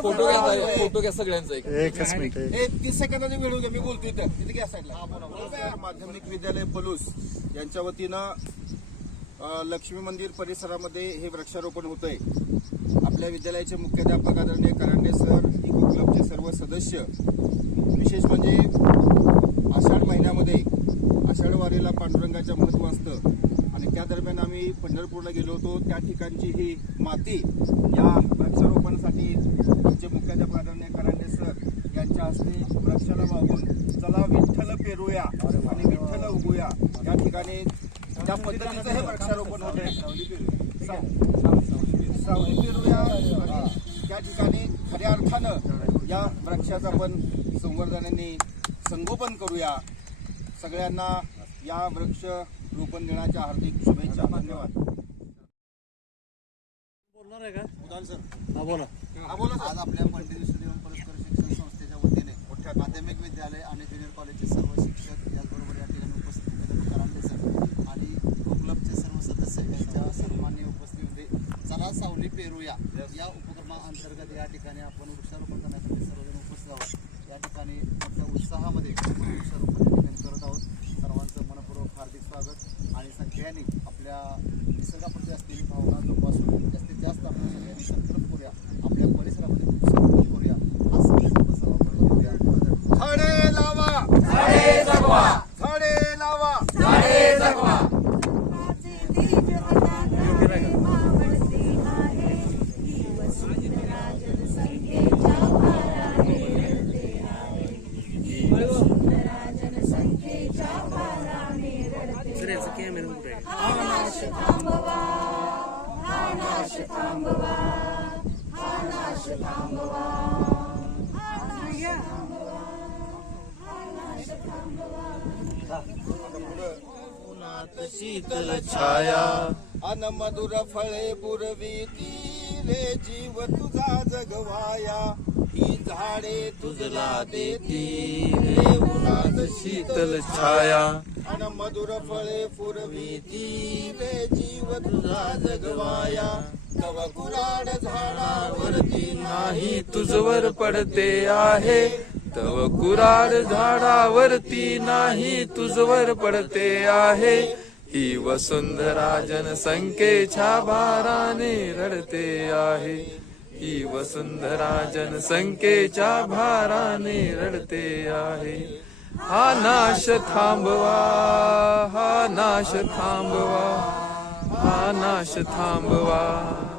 Photo घ्या सगळ्यांचा. एकच मिनिट, 30 सेकंदाचा व्हिडिओ घ्या, मी बोलतोय तर तिथे घ्या साईडला. माध्यमिक विद्यालय पलूस यांच्या वतीनं लक्ष्मी मंदिर परिसरामध्ये हे वृक्षारोपण होतंय. आपल्या विद्यालयाचे मुख्याध्यापक आदरणीय करांडे सर, इको क्लबचे सर्व सदस्य, विशेष म्हणजे आषाढ महिन्यामध्ये आषाढ वारीला पांडुरंगाचं महत्त्व असतं आणि त्या दरम्यान आम्ही पंढरपूरला गेलो होतो. त्या ठिकाणची ही माती या वृक्षारोपणासाठी आमचे मुख्याध्यापक आदरणीय करांडे सर यांच्या हस्ते वृक्षाला वाहून चला विठ्ठल पेरूया आणि विठ्ठल उगूया या ठिकाणी त्या पद्धतीचं हे वृक्षारोपण होत आहे. सावली पेरूया त्या ठिकाणी खऱ्या अर्थानं या वृक्षाचं आपण संवर्धनाने संगोपन करूया. सगळ्यांना या वृक्ष रोपण दिनाच्या हार्दिक शुभेच्छा. धन्यवाद. बोलणार आहे का उदान सर? हा बोला. आज आपल्या पंडित श्रीदेव परस्पर शिक्षण संस्थेच्या वतीने मोठ्या माध्यमिक विद्यालय आणि ज्युनियर कॉलेजचे सर्व शिक्षक याचबरोबर या ठिकाणी उपस्थित होते. करांडे सर आणि क्लबचे सर्व सदस्य यांच्या सन्माननीय उपस्थितीमध्ये चला सावली पेरूया या उपक्रमाअंतर्गत या ठिकाणी आपण वृक्षारोपण करण्यासाठी सर्वजण उपस्थित आहोत. या ठिकाणी मोठ्या उत्साहामध्ये वृक्षारोपण करत आहोत. सर्वांचं मनपूर्वक हार्दिक स्वागत आणि सगळ्यांनी आपल्या निसर्गाप्रती असलेली भावना जोपासून जास्तीत जास्त आपण सगळ्यांनी संकल्प करूया, आपल्या परिसरामध्ये वृक्षारोपण करूया. हा संकल्प सर्वांकडून करूया. झाडे लावा, झाडे जगवा, झाडे लावा, झाडे जगवा. शीतल छाया अन मधुर फळे पुरविती रे जीव तुझा जगवाया. ही झाडे तुझला देती रे उन्हात शीतल छाया अन मधुर फळे पुरविती रे जीव तुझा जगवाया. तव कुराड झाडावरती नाही तुझवर पडते आहे, तव कुराड झाडावरती नाही तुझवर पडते आहे. ही वसुंधरा जनसंख्येच्या भाराने रडते आहे, ही वसुंधरा जनसंख्येच्या भाराने रडते आहे. हा नाश थांबवा, हा नाश थांबवा, हा नाश थांबवा.